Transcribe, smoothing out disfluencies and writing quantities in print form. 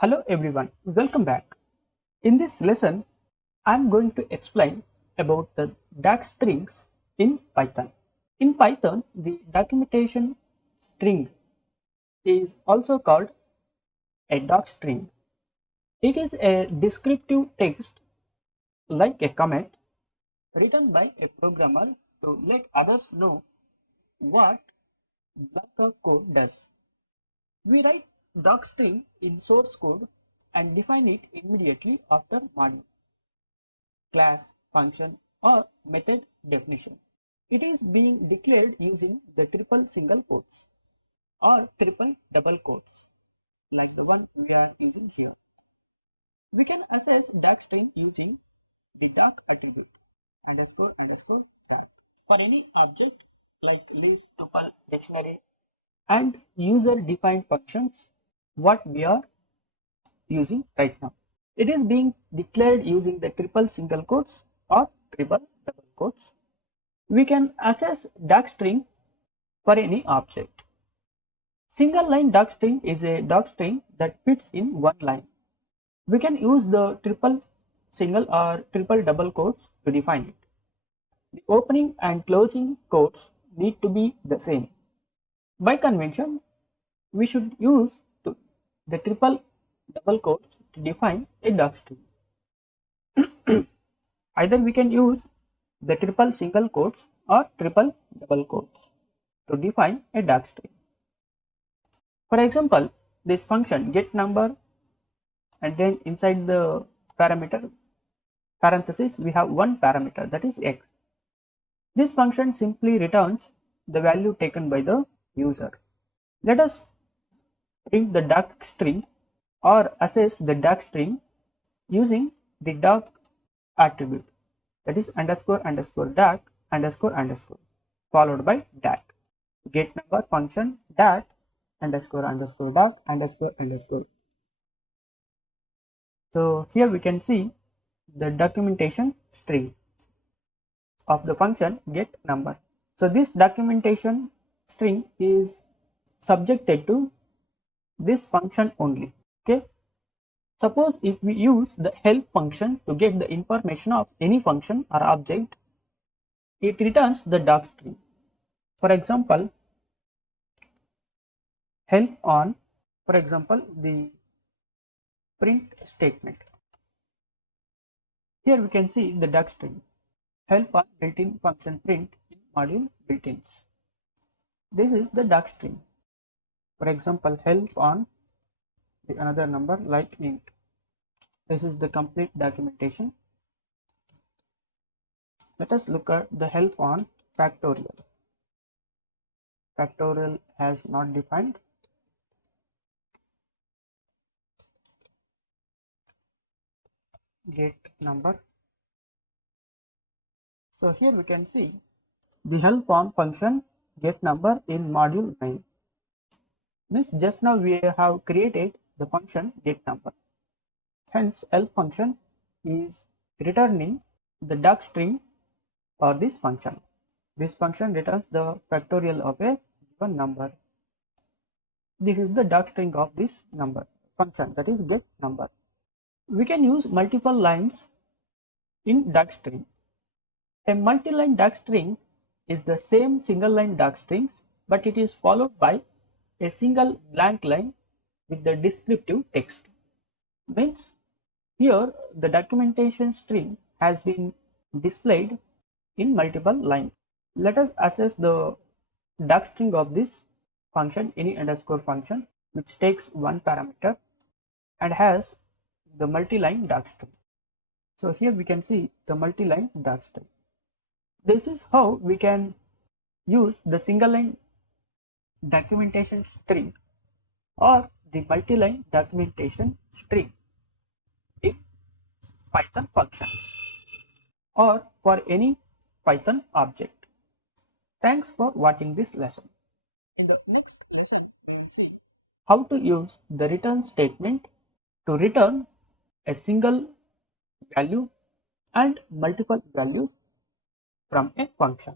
Hello everyone, welcome back. In this lesson, I am going to explain about the docstrings in Python. In Python, the documentation string is also called a docstring. It is a descriptive text like a comment written by a programmer to let others know what block of code does. We write docstring in source code and define it immediately after module, class, function, or method definition. It is being declared using the triple single quotes or triple double quotes like the one we are using here. We can access docstring using the doc attribute underscore underscore doc for any object like list, tuple, dictionary, and user defined functions what we are using right now. It is being declared using the triple single quotes or triple double quotes. We can access docstring for any object. Single line docstring is a docstring that fits in one line. We can use the triple single or triple double quotes to define it. The opening and closing quotes need to be the same. By convention, we should use the triple double quotes to define a docstring. Either we can use the triple single quotes or triple double quotes to define a docstring. For example, this function get number, and then inside the parameter parenthesis we have one parameter, that is x. This function simply returns the value taken by the user. Let us print the docstring or access the docstring using the doc attribute, that is underscore underscore doc underscore underscore followed by dat. Get number function dat underscore underscore doc underscore underscore. So here we can see the documentation string of the function get number. So this documentation string is subjected to this function only. Okay. Suppose if we use the help function to get the information of any function or object, it returns the docstring. For example, help on, for example, the print statement. Here we can see the docstring help on built-in function print in module built-ins. This is the docstring. For example, help on another number like int. This is the complete documentation. Let us look at the help on factorial. Factorial has not defined. Get number. So here we can see the help on function get number in module 9. Means just now we have created the function get number. Hence help function is returning the docstring for this function. This function returns the factorial of a given number. This is the docstring of this number function, that is get number. We can use multiple lines in docstring. A multi-line docstring is the same single line docstrings, but it is followed by a single blank line with the descriptive text. Means here the documentation string has been displayed in multiple lines. Let us access the docstring of this function any underscore function, which takes one parameter and has the multi-line docstring. So here we can see the multi-line docstring. This is how we can use the single line documentation string or the multi-line documentation string in Python functions or for any Python object. Thanks for watching this lesson. In the next lesson, we will see how to use the return statement to return a single value and multiple values from a function.